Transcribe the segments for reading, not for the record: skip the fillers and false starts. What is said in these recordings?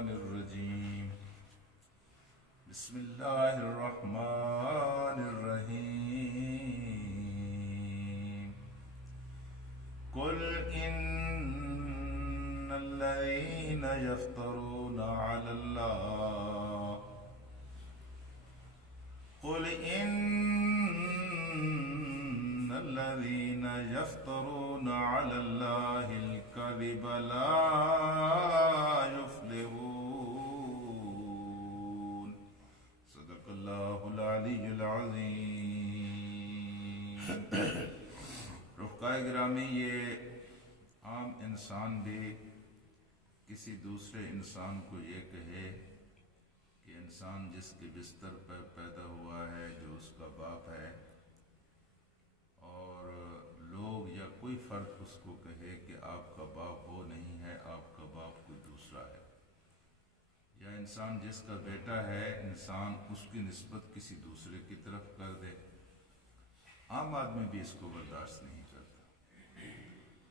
الشيطان الرجيم بسم الله الرحمن الرحيم قل إن الذين يفترون على الله قل إن الذين يفترون على الله الكذب لا يفلحون صدق الله العلي العظيم. رفقائے گرامی، یہ عام انسان بھی کسی دوسرے انسان کو یہ کہے کہ انسان جس کے بستر پر پیدا ہوا ہے، جو اس کا باپ ہے، اور لوگ یا کوئی فرد اس کو کہے کہ آپ کا باپ وہ نہیں ہے، آپ کا باپ کوئی دوسرا ہے، یا انسان جس کا بیٹا ہے، انسان اس کی نسبت کسی دوسرے کی طرف کر دے. عام آدمی بھی اس کو برداشت نہیں کرتا.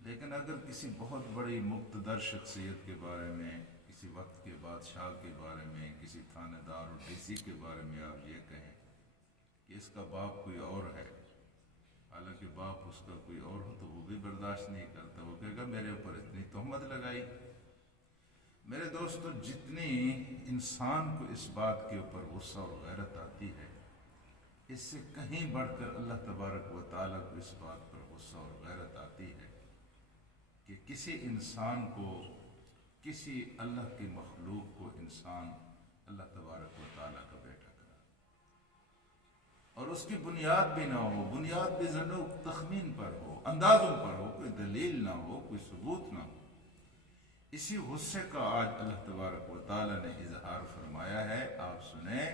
لیکن اگر کسی بہت بڑی مقتدر شخصیت کے بارے میں، کسی وقت کے بادشاہ کے بارے میں، کسی تھانے دار اور ڈی سی کے بارے میں آپ یہ کہیں کہ اس کا باپ کوئی اور ہے، حالانکہ باپ اس کا کوئی اور ہو، تو وہ بھی برداشت نہیں کرتا. وہ کہے گا میرے اوپر اتنی تہمت لگائی. میرے دوستو، جتنی انسان کو اس بات کے اوپر غصہ اور غیرت آتی ہے، اس سے کہیں بڑھ کر اللہ تبارک و تعالیٰ کو اس بات پر غصہ اور غیرت آتی ہے کہ کسی انسان کو، کسی اللہ کی مخلوق کو انسان اللہ تبارک و تعالیٰ کا بیٹا کرا، اور اس کی بنیاد بھی نہ ہو، بنیاد بھی ظن و تخمین پر ہو، اندازوں پر ہو، کوئی دلیل نہ ہو، کوئی ثبوت نہ ہو. اسی غصے کا آج اللہ تبارک و تعالیٰ نے اظہار فرمایا ہے. آپ سنیں،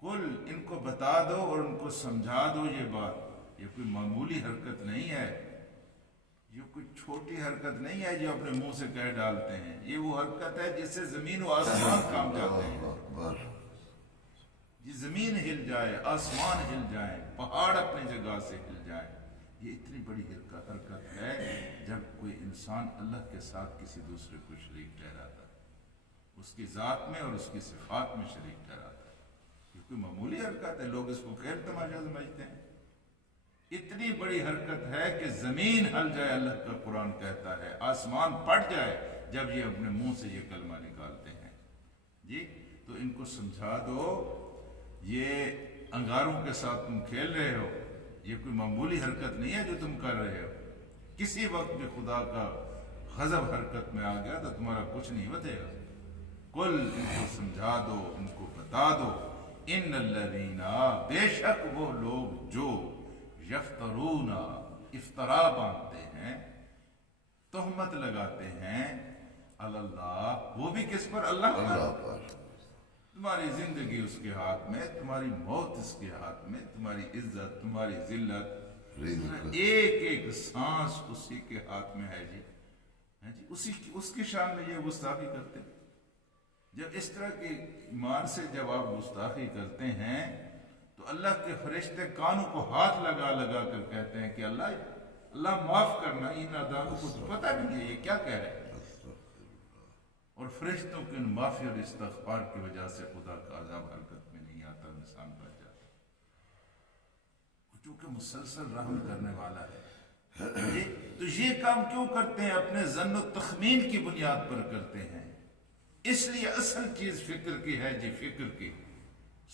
کل ان کو بتا دو اور ان کو سمجھا دو یہ بات. یہ کوئی معمولی حرکت نہیں ہے، یہ کوئی چھوٹی حرکت نہیں ہے جو اپنے منہ سے کہہ ڈالتے ہیں. یہ وہ حرکت ہے جس سے زمین و آسمان کام جاتے ہیں. یہ زمین ہل جائے، آسمان ہل جائیں، پہاڑ اپنی جگہ سے ہل جائیں. یہ اتنی بڑی حرکت ہے جب کوئی انسان اللہ کے ساتھ کسی دوسرے کو شریک ٹھہراتا ہے، اس کی ذات میں اور اس کی صفات میں شریک ٹھہراتا ہے. یہ کوئی معمولی حرکت ہے، لوگ اس کو خیر تماشا سمجھتے ہیں. اتنی بڑی حرکت ہے کہ زمین ہل جائے، اللہ کا قرآن کہتا ہے، آسمان پھٹ جائے جب یہ اپنے منہ سے یہ کلمہ نکالتے ہیں. جی تو ان کو سمجھا دو، یہ انگاروں کے ساتھ تم کھیل رہے ہو، یہ کوئی معمولی حرکت نہیں ہے جو تم کر رہے ہو. کسی وقت بھی خدا کا غضب حرکت میں آ گیا تو تمہارا کچھ نہیں بچے گا. کل ان کو سمجھا دو، ان کو بتا دو، ان الذین، بے شک وہ لوگ جو یفترون، افطرا باندھتے ہیں، تہمت لگاتے ہیں، اللہ، وہ بھی کس پر؟ اللہ پر. تمہاری زندگی اس کے ہاتھ میں، تمہاری موت اس کے ہاتھ میں، تمہاری عزت، تمہاری ذلت، ایک ایک سانس اسی کے ہاتھ میں ہے. جی اس کی شان میں یہ گستاخی کرتے ہیں. جب اس طرح کے ایمان سے جب آپ گستاخی کرتے ہیں تو اللہ کے فرشتے کانوں کو ہاتھ لگا لگا کر کہتے ہیں کہ اللہ معاف کرنا، ان نادانوں کو پتہ نہیں ہے یہ کیا کہہ رہے ہیں. اور فرشتوں کے ان معافی اور استغفار کی وجہ سے خدا کا عذاب حرکت میں نہیں آتا، انسان بچ جاتا، چونکہ مسلسل رحم کرنے والا ہے. تو یہ کام کیوں کرتے ہیں؟ اپنے ظن و تخمین کی بنیاد پر کرتے ہیں. اس لیے اصل چیز فکر کی ہے. جی فکر کی،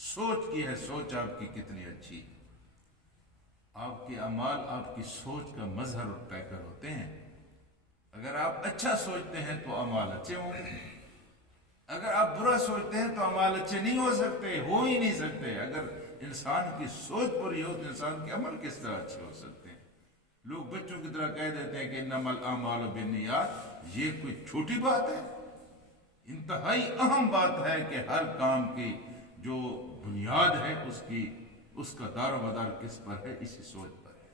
سوچ کی ہے. سوچ آپ کی کتنی اچھی ہے. آپ کے اعمال آپ کی سوچ کا مظہر اور پیکر ہوتے ہیں. اگر آپ اچھا سوچتے ہیں تو اعمال اچھے ہوں گے. اگر آپ برا سوچتے ہیں تو اعمال اچھے نہیں ہو سکتے، ہو ہی نہیں سکتے. اگر انسان کی سوچ بری ہو تو انسان کے عمل کس طرح اچھے ہو سکتے ہیں؟ لوگ بچوں کی طرح کہہ دیتے ہیں کہ انما الاعمال بالنیات. یہ کوئی چھوٹی بات ہے؟ انتہائی اہم بات ہے کہ ہر کام کی جو بنیاد ہے اس کا دار و مدار کس پر ہے؟ اسی سوچ پر ہے.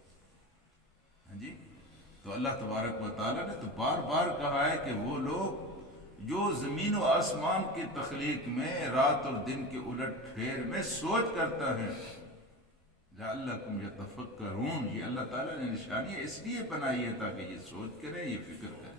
ہاں جی. تو اللہ تبارک و تعالیٰ نے تو بار بار کہا ہے کہ وہ لوگ جو زمین و آسمان کی تخلیق میں، رات اور دن کے الٹ پھیر میں سوچ کرتا ہے، لعلکم یتفکرون. یہ اللہ تعالیٰ نے نشانیاں اس لیے بنائی ہے تاکہ یہ سوچ کریں، یہ فکر کریں.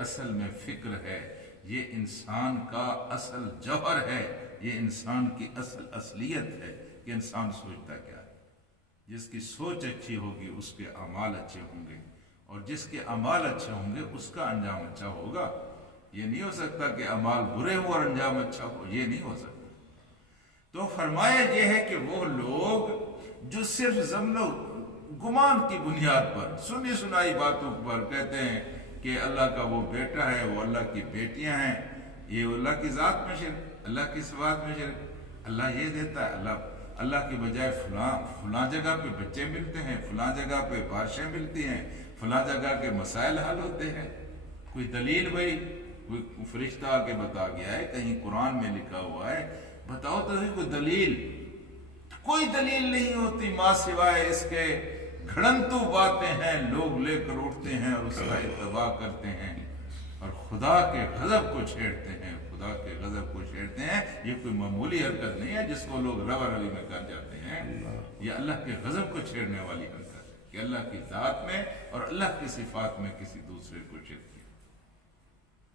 اصل میں فکر ہے، یہ انسان کا اصل جوہر ہے، یہ انسان کی اصل اصلیت ہے کہ انسان سوچتا کیا ہے۔ جس کی سوچ اچھی ہوگی اس کے اعمال اچھے ہوں گے، اور جس کے اعمال اچھے ہوں گے اس کا انجام اچھا ہوگا۔ یہ نہیں ہو سکتا کہ اعمال برے ہوں اور انجام اچھا ہو، یہ نہیں ہو سکتا۔ تو فرمایا یہ ہے کہ وہ لوگ جو صرف ضمن و گمان کی بنیاد پر، سنی سنائی باتوں پر کہتے ہیں کہ اللہ کا وہ بیٹا ہے، وہ اللہ کی بیٹیاں ہیں، یہ اللہ کی ذات میں شرک، اللہ کی صفات میں شرک، اللہ یہ دیتا ہے، اللہ کی بجائے فلاں جگہ پہ بچے ملتے ہیں، فلاں جگہ پہ بارشیں ملتی ہیں، فلاں جگہ کے مسائل حل ہوتے ہیں۔ کوئی دلیل بھائی، کوئی فرشتہ آ کے بتا گیا ہے، کہیں قرآن میں لکھا ہوا ہے، بتاؤ تو کوئی دلیل۔ کوئی دلیل نہیں ہوتی ماں سوائے اس کے گھڑنتو باتیں ہیں، لوگ لے کر اٹھتے ہیں اور اس کا اتباع کرتے ہیں اور خدا کے غضب کو چھیڑتے ہیں، خدا کے غضب کو چھیڑتے ہیں۔ یہ کوئی معمولی حرکت نہیں ہے جس کو لوگ روا روی میں کر جاتے ہیں، یہ اللہ کے غضب کو چھیڑنے والی حرکت ہے کہ اللہ کی ذات میں اور اللہ کی صفات میں کسی دوسرے کو شرک کیا۔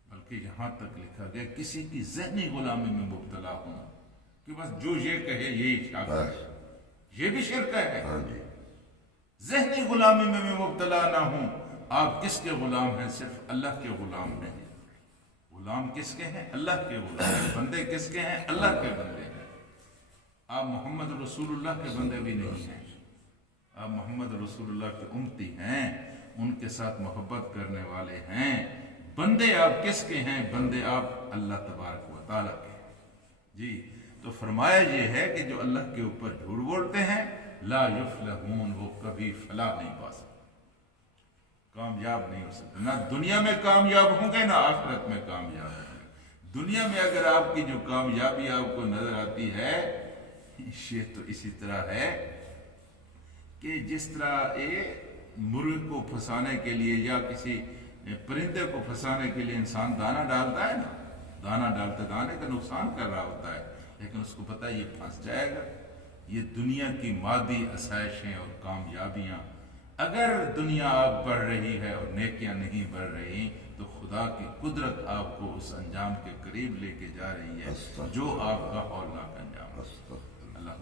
بلکہ یہاں تک لکھا گیا کسی کی ذہنی غلامی میں مبتلا ہونا، کہ بس جو یہ کہے یہی شاکر ہے، یہ بھی شرک ہے۔ ذہنی غلامی میں میں مبتلا نہ ہوں۔ آپ کس کے غلام ہیں؟ صرف اللہ کے غلام ہیں۔ غلام کس کے ہیں؟ اللہ کے غلام ہیں۔ بندے کس کے ہیں؟ اللہ کے بندے ہیں۔ آپ محمد رسول اللہ کے بندے بھی نہیں ہیں، آپ محمد رسول اللہ کے امتی ہیں، ان کے ساتھ محبت کرنے والے ہیں۔ بندے آپ کس کے ہیں؟ بندے آپ اللہ تبارک و تعالیٰ کے ہیں۔ جی تو فرمایا یہ ہے کہ جو اللہ کے اوپر جھوٹ بولتے ہیں لا یفلحون، وہ کبھی فلاح نہیں پا سکتے، کامیاب نہیں ہو سکتے، نہ دنیا میں کامیاب ہوں گے نہ آخرت میں کامیاب ہوں گے۔ دنیا میں اگر آپ کی جو کامیابی آپ کو نظر آتی ہے، یہ تو اسی طرح ہے کہ جس طرح مرغ کو پھنسانے کے لیے یا کسی پرندے کو پھنسانے کے لیے انسان دانہ ڈالتا ہے نا، دانہ ڈالتے دانے کا نقصان کر رہا ہوتا ہے، لیکن اس کو پتہ ہے یہ پھنس جائے گا۔ یہ دنیا کی مادی آسائشیں اور کامیابیاں، اگر دنیا آپ بڑھ رہی ہے اور نیکیاں نہیں بڑھ رہی تو خدا کی قدرت آپ کو اس انجام کے قریب لے کے جا رہی ہے جو آپ کا ہولناک انجام ہے۔ اللہ